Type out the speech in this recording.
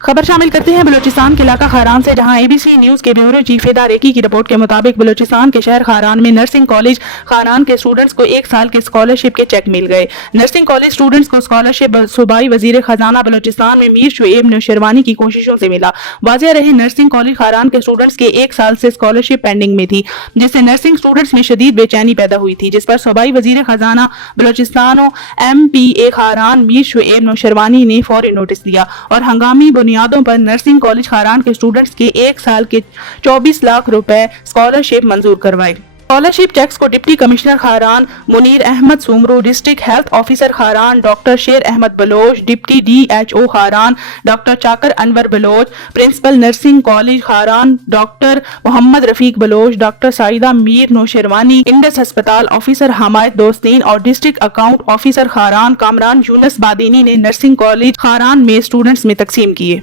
खबर शामिल करते हैं बलूचिस्तान के इलाका खारान से, जहां एबीसी न्यूज के ब्यूरो चीफ एदारेकी की रिपोर्ट के मुताबिक बलूचिस्तान के शहर खारान में नर्सिंग कॉलेज खारान के स्टूडेंट्स को 1 साल के स्कॉलरशिप के चेक मिल गए। नर्सिंग कॉलेज स्टूडेंट्स को स्कॉलरशिप सूबाई वजीर खजाना बलूचिस्तान में मीर शुएब नौशेरवानी की कोशिशों से मिला। वाज़ेह रहे नर्सिंग कॉलेज खारान के स्टूडेंट्स के 1 साल से स्कॉलरशिप पेंडिंग में थी, जिससे नर्सिंग स्टूडेंट्स में शदीद बेचैनी पैदा हुई थी, जिस पर सूबाई वजीर खजाना बलूचिस्तान MPA खारान मीर शुएब नौशेरवानी ने फौरी नोटिस दिया और हंगामी बुनियादों पर नर्सिंग कॉलेज खारान के स्टूडेंट्स के 1 साल के 24 लाख रुपए स्कॉलरशिप मंजूर करवाए। स्कॉलरशिप चेक्स को deputy commissioner Kharan Munir Ahmad Soomro, district health officer Kharan doctor शेर Ahmad Bloch, deputy DHO Kharan doctor चाकर Anwar Bloch, principal nursing college Kharan doctor Mohammad Rafiq Bloch, doctor Saida Mir नौशेरवानी, Indus अस्पताल ऑफिसर हमायत दोस्तीन और district account officer Kharan Kamran Yunus Badini ने नर्सिंग कॉलेज खारान में स्टूडेंट्स में तकसीम किए।